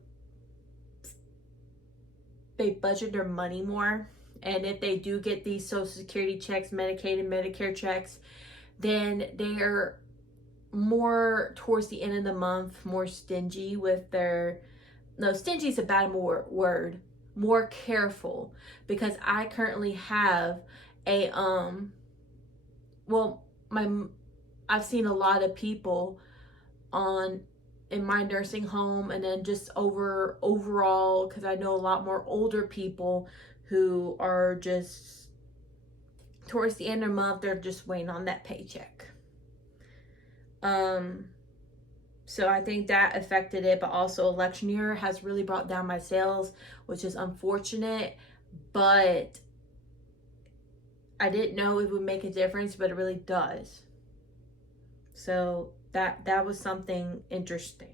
they budget their money more. And if they do get these Social Security checks, Medicaid and Medicare checks, then they're more towards the end of the month, more stingy with their, no, stingy is a bad word, more careful. Because I currently have a, I've seen a lot of people in my nursing home, and then just overall, because I know a lot more older people who are just towards the end of the month, they're just waiting on that paycheck. So I think that affected it, but also election year has really brought down my sales, which is unfortunate, but I didn't know it would make a difference, but it really does. So that was something interesting.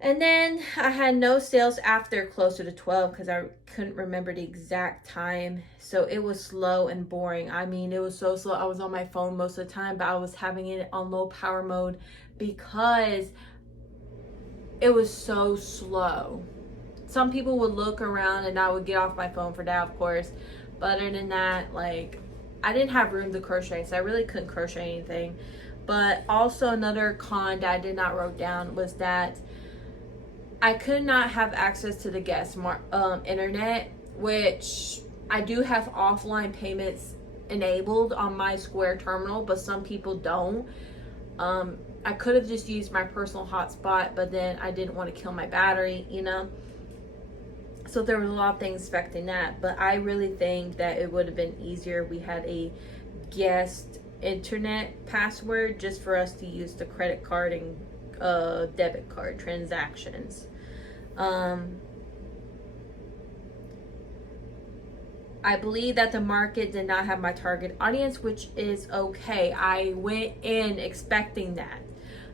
And then I had no sales after closer to 12, because I couldn't remember the exact time. So it was slow and boring. I mean, it was so slow. I was on my phone most of the time, but I was having it on low power mode because it was so slow. Some people would look around and I would get off my phone for that, of course. But other than that, like, I didn't have room to crochet, so I really couldn't crochet anything. But also another con that I did not wrote down was that I could not have access to the guest internet, which I do have offline payments enabled on my Square terminal, but some people don't. I could have just used my personal hotspot, but then I didn't want to kill my battery, you know. So there was a lot of things affecting that, but I really think that it would have been easier. We had a guest internet password just for us to use the credit card and debit card transactions. I believe that the market did not have my target audience, which is okay. I went in expecting that.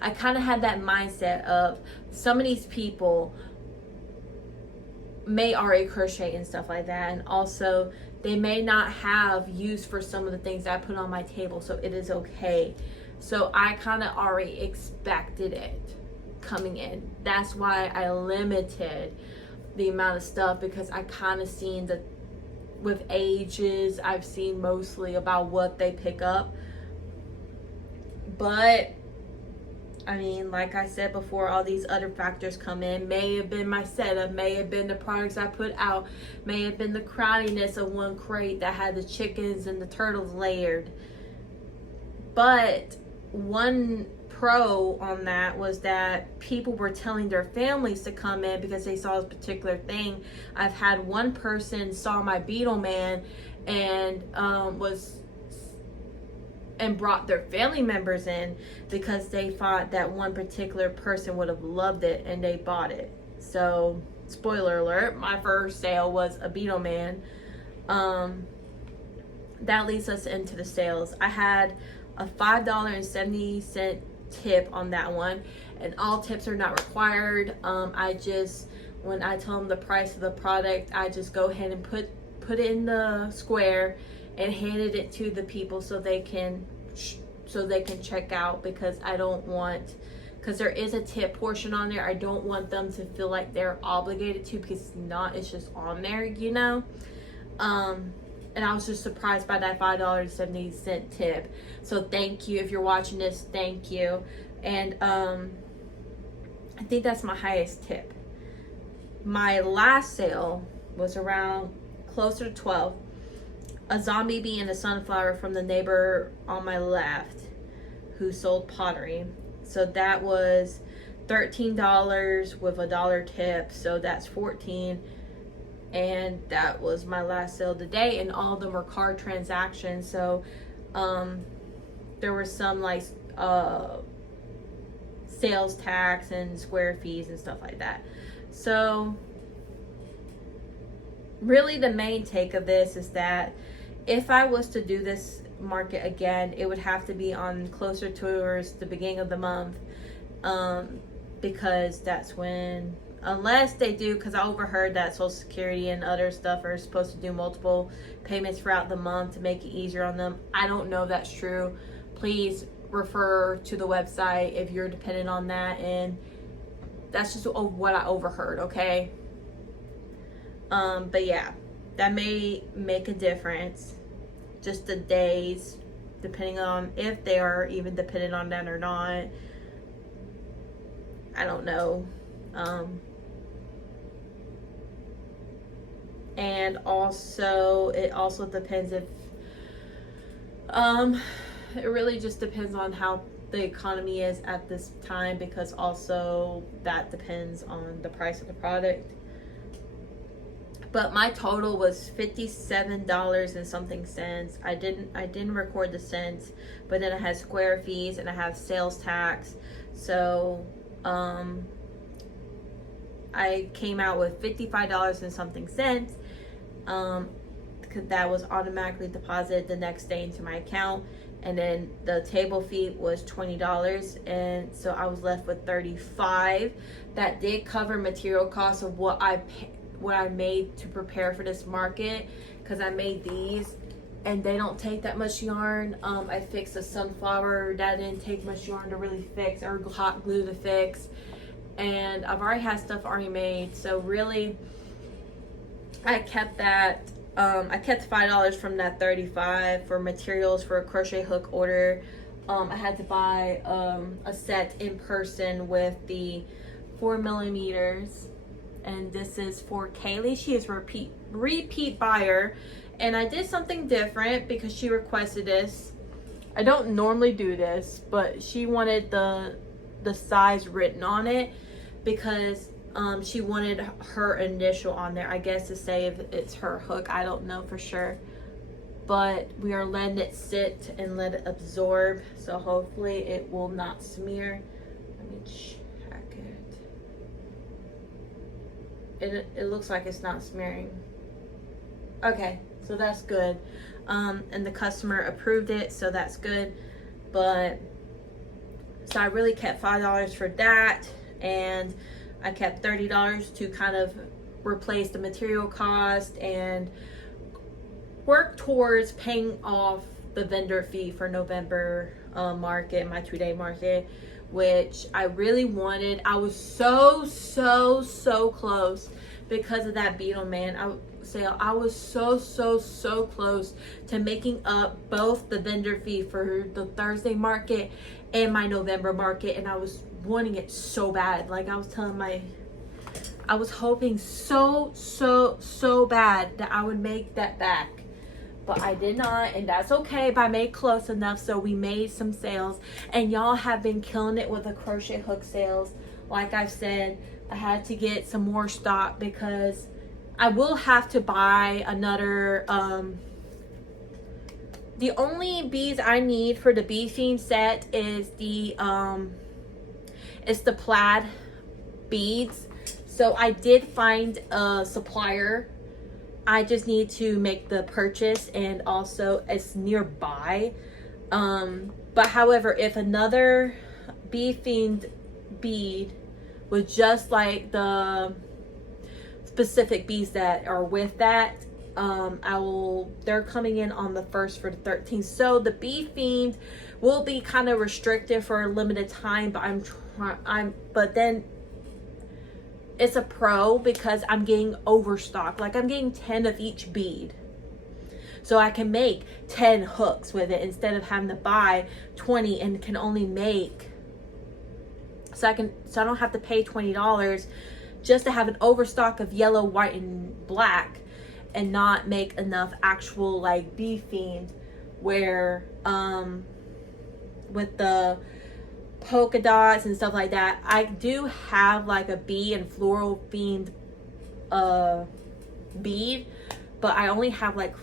I kind of had that mindset of some of these people may already crochet and stuff like that, and also they may not have use for some of the things I put on my table, so it is okay. So I kind of already expected it coming in. That's why I limited the amount of stuff, because I kind of seen that with ages, I've seen mostly about what they pick up. But I mean, like I said before, all these other factors come in. May have been my setup, may have been the products I put out, may have been the crowdiness of one crate that had the chickens and the turtles layered. But one pro on that was that people were telling their families to come in because they saw this particular thing. I've had one person saw my beetle man and brought their family members in because they thought that one particular person would have loved it and they bought it. So spoiler alert, my first sale was a beetle man. That leads us into the sales. I had a $5.70 tip on that one, and all tips are not required. When I tell them the price of the product, I just go ahead and put it in the square and handed it to the people so they can check out, because there is a tip portion on there. I don't want them to feel like they're obligated to, because it's not, it's just on there, you know. And I was just surprised by that $5.70 tip. So thank you. If you're watching this, thank you. And I think that's my highest tip. My last sale was around closer to 12. A zombie bee and a sunflower from the neighbor on my left who sold pottery. So that was $13 with a $1 tip. So that's $14. And that was my last sale today, and all of them were card transactions. So there were some like sales tax and square fees and stuff like that. So really the main take of this is that if I was to do this market again, it would have to be on closer towards the beginning of the month, because that's when, unless they do, because I overheard that Social Security and other stuff are supposed to do multiple payments throughout the month to make it easier on them. I don't know if that's true. Please refer to the website if you're dependent on that, and that's just what I overheard, okay? But yeah, that may make a difference. Just the days, depending on if they are even dependent on that or not. I don't know. And also, it also depends if, it really just depends on how the economy is at this time, because also that depends on the price of the product. But my total was $57 and something cents. I didn't record the cents, but then I had square fees and I have sales tax. So I came out with $55 and something cents. Because that was automatically deposited the next day into my account, and then the table fee was $20, and so I was left with $35. That did cover material costs of what I made to prepare for this market, because I made these and they don't take that much yarn. I fixed a sunflower that didn't take much yarn to really fix, or hot glue to fix, and I've already had stuff already made. So really, I kept that. I kept $5 from that $35 for materials for a crochet hook order. I had to buy a set in person with the 4mm, and this is for Kaylee. She is a repeat buyer, and I did something different because she requested this. I don't normally do this, but she wanted the size written on it because she wanted her initial on there, I guess, to say if it's her hook. I don't know for sure, but we are letting it sit and let it absorb, so hopefully it will not smear. Let me check it. It looks like it's not smearing. Okay, so that's good. And the customer approved it, so that's good. But so I really kept $5 for that, and I kept $30 to kind of replace the material cost and work towards paying off the vendor fee for November market, my 2-day market, which I really wanted. I was so close because of that beetle man sale. I was so close to making up both the vendor fee for the Thursday market and my November market, and I was wanting it so bad. Like I was hoping so bad that I would make that back, but I did not, and that's okay, but I made close enough. So we made some sales, and y'all have been killing it with the crochet hook sales. Like I've said, I had to get some more stock because I will have to buy another. The only beads I need for the bee theme set is the plaid beads. So I did find a supplier. I just need to make the purchase, and also it's nearby. But however, if another bee themed bead with just like the specific beads that are with that, they're coming in on the 1st for the 13th. So the bee themed will be kind of restricted for a limited time, but but then it's a pro because I'm getting overstock. Like I'm getting 10 of each bead. So I can make 10 hooks with it instead of having to buy 20 and can only make, so I don't have to pay $20 just to have an overstock of yellow, white, and black, and not make enough actual like bee themed, where with the polka dots and stuff like that. I do have like a bee and floral themed bead, but I only have like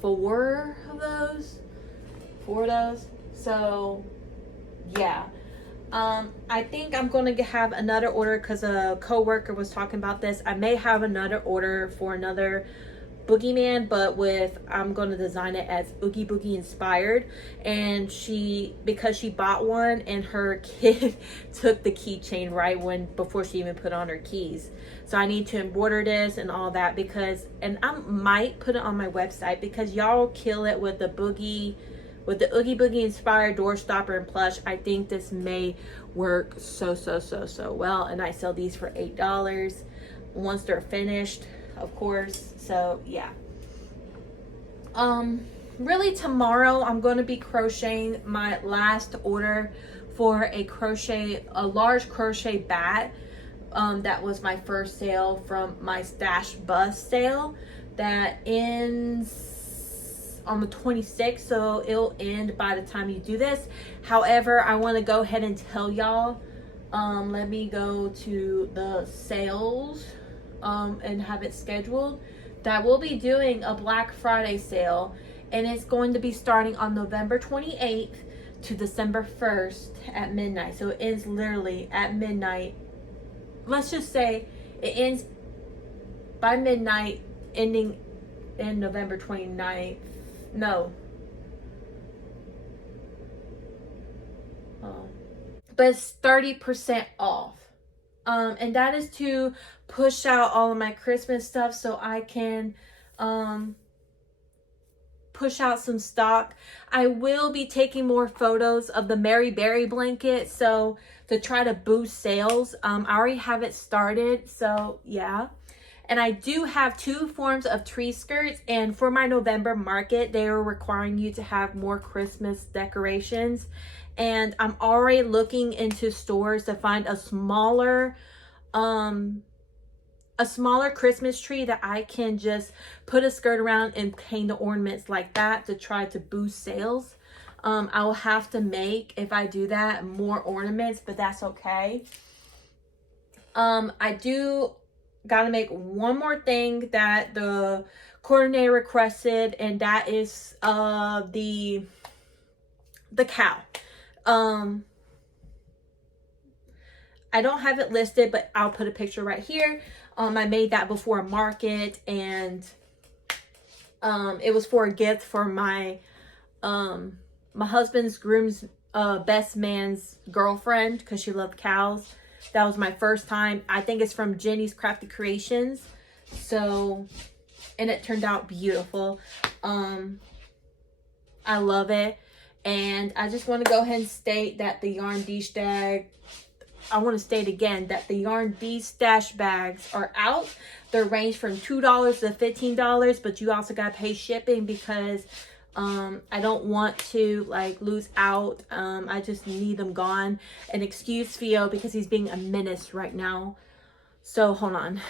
4 of those. So yeah, I think I'm going to have another order because a co-worker was talking about this. I may have another order for another boogeyman, but I'm going to design it as Oogie Boogie inspired. And because she bought one and her kid took the keychain before she even put on her keys. So I need to embroider this and all that, and I might put it on my website because y'all kill it with the Oogie Boogie inspired door stopper and plush. I think this may work so well, and I sell these for $8 once they're finished, of course. So yeah, really tomorrow I'm going to be crocheting my last order for a large crochet bat. That was my first sale from my stash bust sale that ends on the 26th, so it'll end by the time you do this. However, I want to go ahead and tell y'all, let me go to the sales and have it scheduled, that we'll be doing a Black Friday sale, and it's going to be starting on November 28th to December 1st at midnight. So it ends literally at midnight. Let's just say it ends by midnight, ending in November 29th. No. But it's 30% off. And that is to push out all of my Christmas stuff so I can push out some stock. I will be taking more photos of the Mary Berry blanket, so to try to boost sales. I already have it started, so yeah. And I do have 2 forms of tree skirts, and for my November market, they are requiring you to have more Christmas decorations. And I'm already looking into stores to find a smaller Christmas tree that I can just put a skirt around and hang the ornaments like that to try to boost sales. I will have to make, if I do that, more ornaments, but that's okay. I do gotta make one more thing that the coordinator requested, and that is the cow. I don't have it listed, but I'll put a picture right here. I made that before a market, and it was for a gift for my my husband's groom's best man's girlfriend, because she loved cows. That was my first time. I think it's from Jenny's Crafty Creations. So, and it turned out beautiful. I love it. And I just want to go ahead and state that the yarn D-Stash, I want to state again that the yarn D-Stash bags are out. They're ranged from $2 to $15, but you also got to pay shipping because I don't want to like lose out. I just need them gone. And excuse Theo because he's being a menace right now. So hold on.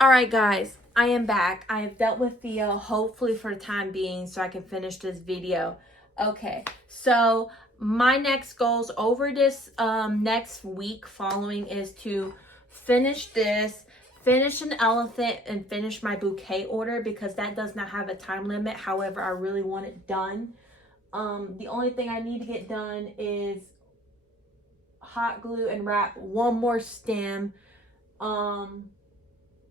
All right, guys. I am back. I have dealt with Theo, hopefully for the time being, so I can finish this video. Okay, so my next goals over this next week following is to finish this, finish an elephant, and finish my bouquet order, because that does not have a time limit. However, I really want it done. The only thing I need to get done is hot glue and wrap one more stem,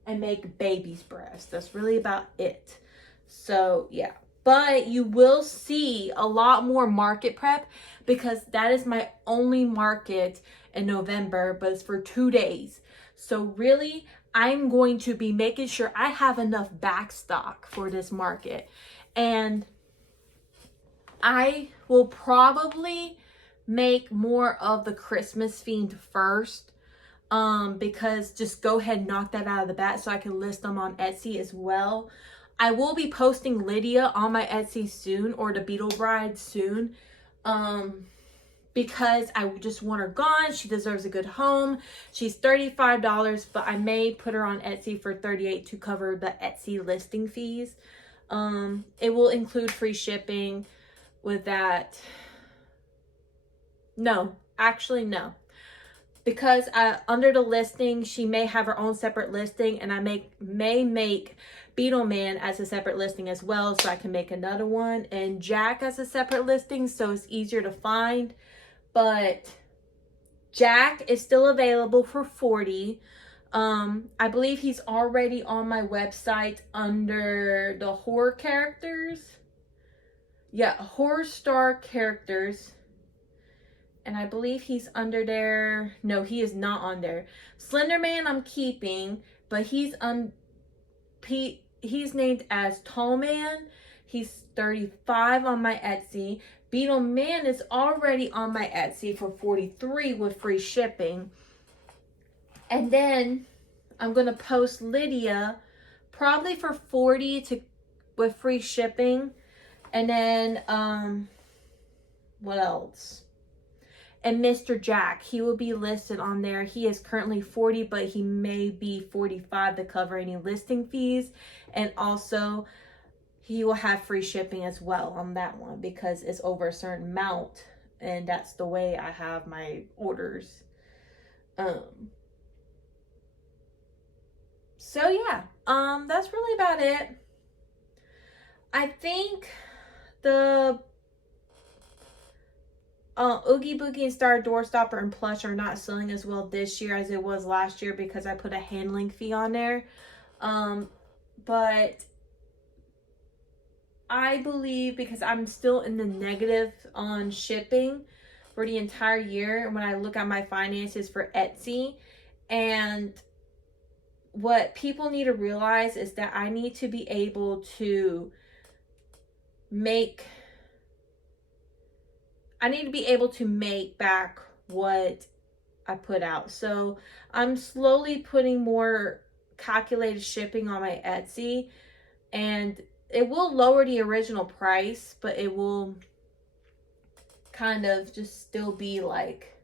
and make baby's breast. That's really about it. So yeah, but you will see a lot more market prep, because that is my only market in November, but it's for 2 days. So really, I'm going to be making sure I have enough back stock for this market, and I will probably make more of the Christmas themed first, because just go ahead and knock that out of the bat so I can list them on Etsy as well. I will be posting Lydia on my Etsy soon, or the Beetle Bride soon, because I just want her gone. She deserves a good home. She's $35, but I may put her on Etsy for $38 to cover the Etsy listing fees. It will include free shipping with that. No, actually no. Because under the listing, she may have her own separate listing, and I may make Beetle Man as a separate listing as well, so I can make another one, and Jack as a separate listing, so it's easier to find. But Jack is still available for $40. I believe he's already on my website under the horror characters. Yeah, horror star characters. And I believe he's under there. No, he is not on there. Slenderman I'm keeping, but he's named as Tall Man. He's $35 on my Etsy. Beetle Man is already on my Etsy for $43 with free shipping. And then I'm gonna post Lydia probably for $40 with free shipping. And then what else? And Mr. Jack, he will be listed on there. He is currently $40, but he may be $45 to cover any listing fees. And also, he will have free shipping as well on that one, because it's over a certain amount. And that's the way I have my orders. So yeah, that's really about it. I think the Oogie Boogie and Star Doorstopper and Plush are not selling as well this year as it was last year, because I put a handling fee on there. But I believe, because I'm still in the negative on shipping for the entire year when I look at my finances for Etsy, and what people need to realize is that I need to be able to make back what I put out. So I'm slowly putting more calculated shipping on my Etsy, and it will lower the original price, but it will kind of just still be like,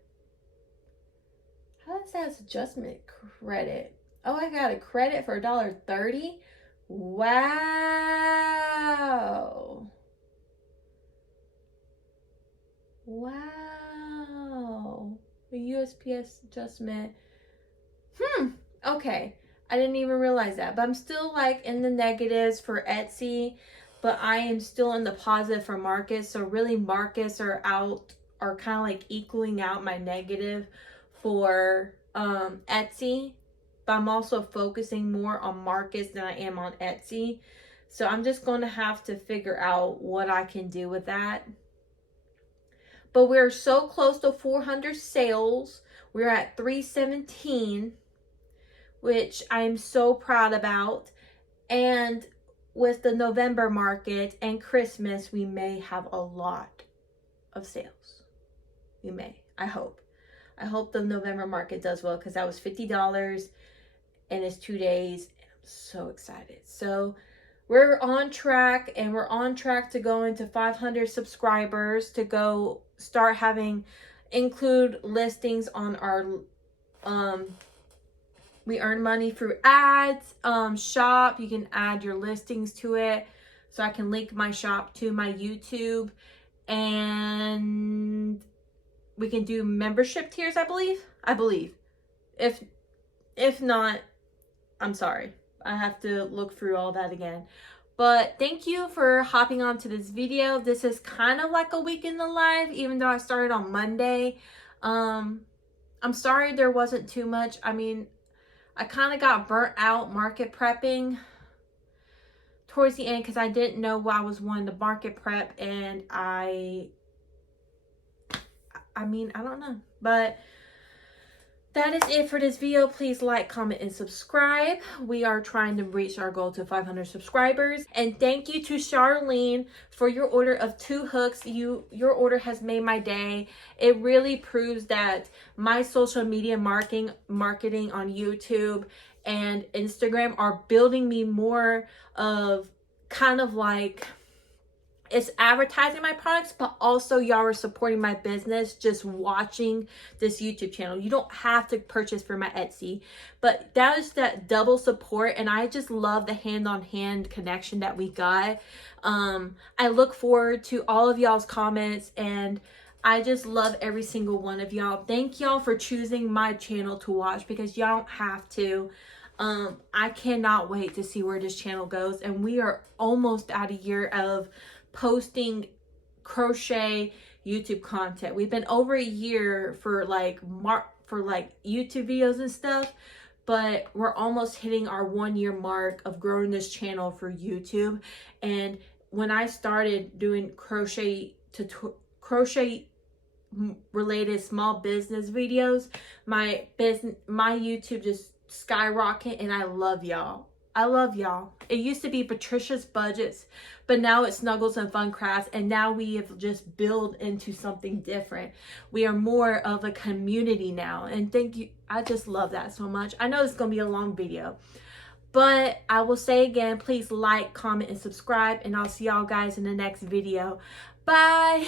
how does that adjustment credit? Oh, I got a credit for $1.30. Wow. Wow. The USPS adjustment. Okay. I didn't even realize that. But I'm still like in the negatives for Etsy. But I am still in the positive for Marcus. So really Marcus are kind of like equaling out my negative for Etsy. But I'm also focusing more on Marcus than I am on Etsy. So I'm just going to have to figure out what I can do with that. But we're so close to 400 sales. We're at 317, which I'm so proud about. And with the November market and Christmas, we may have a lot of sales. We may. I hope. I hope the November market does well, because that was $50 and it's 2 days. I'm so excited. So we're on track, and we're on track to go into 500 subscribers, to go start include listings on our We earn money through ads, shop. You can add your listings to it. So I can link my shop to my YouTube, and we can do membership tiers, I believe. If not, I'm sorry. I have to look through all that again. But thank you for hopping on to this video. This is kind of like a week in the life, even though I started on Monday. I'm sorry there wasn't too much. I mean, I kind of got burnt out market prepping towards the end because I didn't know I was wanting to market prep, and I mean, I don't know. But that is it for this video. Please like, comment, and subscribe. We are trying to reach our goal to 500 subscribers. And thank you to Charlene for your order of 2 hooks. Your order has made my day. It really proves that my social media marketing on YouTube and Instagram are building me more of kind of like, it's advertising my products, but also y'all are supporting my business just watching this YouTube channel. You don't have to purchase for my Etsy, but that is that double support, and I just love the hand-on-hand connection that we got. I look forward to all of y'all's comments, and I just love every single one of y'all. Thank y'all for choosing my channel to watch, because y'all don't have to. I cannot wait to see where this channel goes, and we are almost at a year of posting crochet YouTube content. We've been over a year for like YouTube videos and stuff, but we're almost hitting our 1-year mark of growing this channel for YouTube. And when I started doing crochet related small business videos, my YouTube just skyrocket, and I love y'all. I love y'all. It used to be Patricia's Budgets, but now it's Snuggles and Fun Crafts, and now we have just built into something different. We are more of a community now, and thank you. I just love that so much. I know it's going to be a long video, but I will say again, please like, comment, and subscribe, and I'll see y'all guys in the next video. Bye!